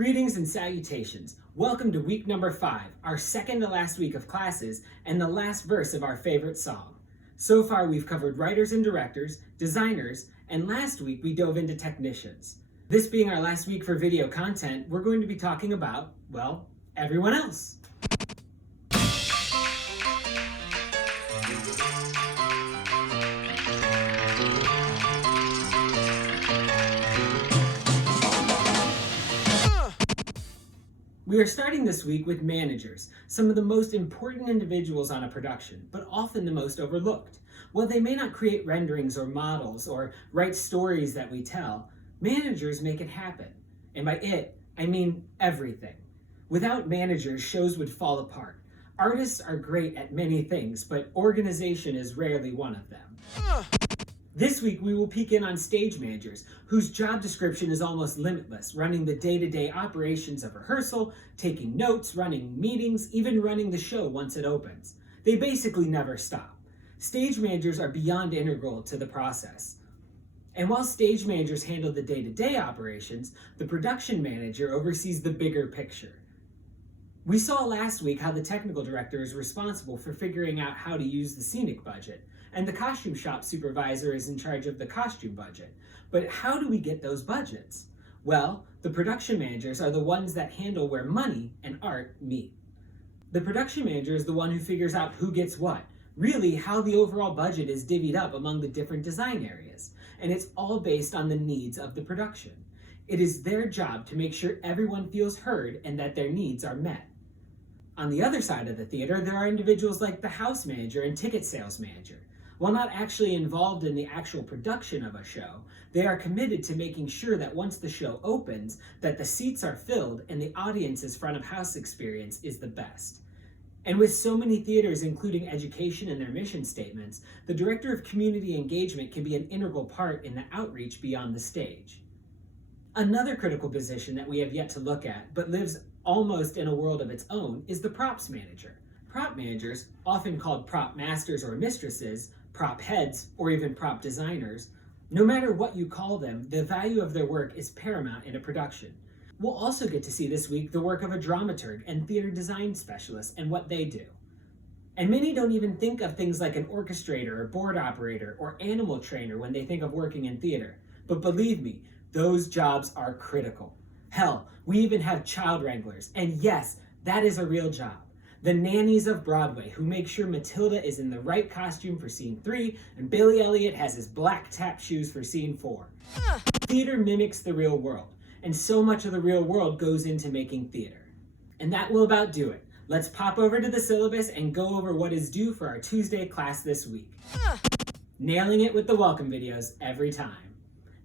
Greetings and salutations. Welcome to week number 5, our second to last week of classes and the last verse of our favorite song. So far we've covered writers and directors, designers, and last week we dove into technicians. This being our last week for video content, we're going to be talking about, well, everyone else. We are starting this week with managers, some of the most important individuals on a production, but often the most overlooked. While they may not create renderings or models or write stories that we tell, managers make it happen. And by it, I mean everything. Without managers, shows would fall apart. Artists are great at many things, but organization is rarely one of them. This week, we will peek in on stage managers, whose job description is almost limitless, running the day-to-day operations of rehearsal, taking notes, running meetings, even running the show once it opens. They basically never stop. Stage managers are beyond integral to the process. And while stage managers handle the day-to-day operations, the production manager oversees the bigger picture. We saw last week how the technical director is responsible for figuring out how to use the scenic budget, and the costume shop supervisor is in charge of the costume budget. But how do we get those budgets? Well, the production managers are the ones that handle where money and art meet. The production manager is the one who figures out who gets what, really how the overall budget is divvied up among the different design areas, and it's all based on the needs of the production. It is their job to make sure everyone feels heard and that their needs are met. On the other side of the theater, there are individuals like the house manager and ticket sales manager. While not actually involved in the actual production of a show, they are committed to making sure that once the show opens, that the seats are filled and the audience's front of house experience is the best. And with so many theaters including education in their mission statements, the director of community engagement can be an integral part in the outreach beyond the stage. Another critical position that we have yet to look at, but lives almost in a world of its own, is the props manager. Prop managers, often called prop masters or mistresses, prop heads, or even prop designers, no matter what you call them, the value of their work is paramount in a production. We'll also get to see this week the work of a dramaturg and theater design specialist and what they do. And many don't even think of things like an orchestrator or board operator or animal trainer when they think of working in theater. But believe me, those jobs are critical. Hell, we even have child wranglers, and yes, that is a real job. The nannies of Broadway, who make sure Matilda is in the right costume for scene 3 and Billy Elliot has his black tap shoes for scene 4. Theater mimics the real world, and so much of the real world goes into making theater. And that will about do it. Let's pop over to the syllabus and go over what is due for our Tuesday class this week. Nailing it with the welcome videos every time.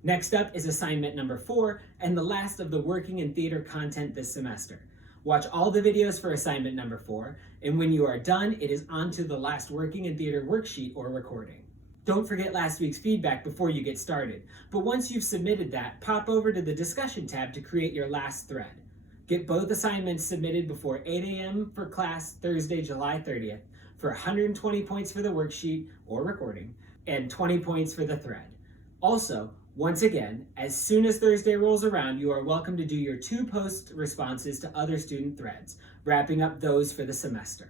Next up is assignment number 4 and the last of the working in theater content this semester. Watch all the videos for assignment number 4, and when you are done, it is on to the last working in theater worksheet or recording. Don't forget last week's feedback before you get started, but once you've submitted that, pop over to the discussion tab to create your last thread. Get both assignments submitted before 8 a.m. for class Thursday, July 30th, for 120 points for the worksheet or recording, and 20 points for the thread. Also, once again, as soon as Thursday rolls around, you are welcome to do your 2 post responses to other student threads, wrapping up those for the semester.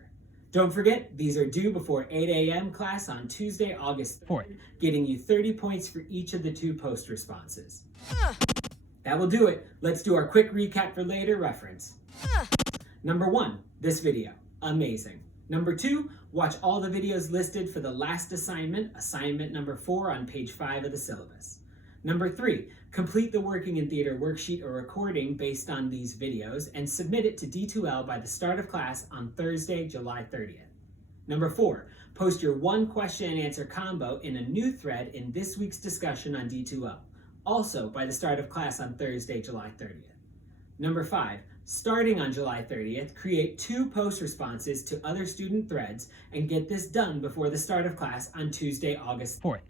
Don't forget, these are due before 8 a.m. class on Tuesday, August 4th, getting you 30 points for each of the 2 post responses. That will do it. Let's do our quick recap for later reference. Number 1, this video. Amazing. Number 2, watch all the videos listed for the last assignment, assignment number 4 on page 5 of the syllabus. Number 3, complete the working in theater worksheet or recording based on these videos and submit it to D2L by the start of class on Thursday, July 30th. Number 4, post your 1 question and answer combo in a new thread in this week's discussion on D2L, also by the start of class on Thursday, July 30th. Number 5, starting on July 30th, create 2 post responses to other student threads and get this done before the start of class on Tuesday, August 4th.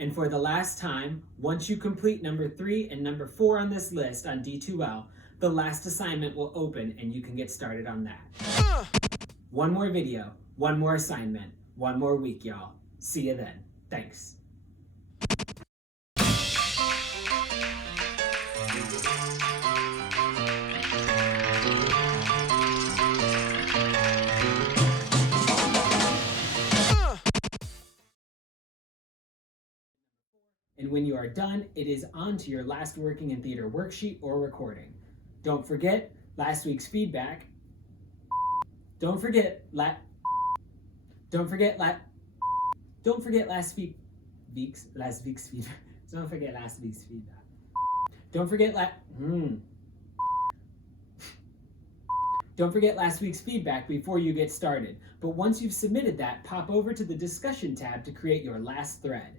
And for the last time, once you complete number 3 and number 4 on this list on D2L, the last assignment will open and you can get started on that. 1 more video, 1 more assignment, 1 more week, y'all. See you then. Thanks. And when you are done, it is on to your last working in theater worksheet or recording. Don't forget last week's feedback. Don't forget last week's feedback. Don't forget last week's feedback. Don't forget last week's feedback before you get started. But once you've submitted that, pop over to the discussion tab to create your last thread.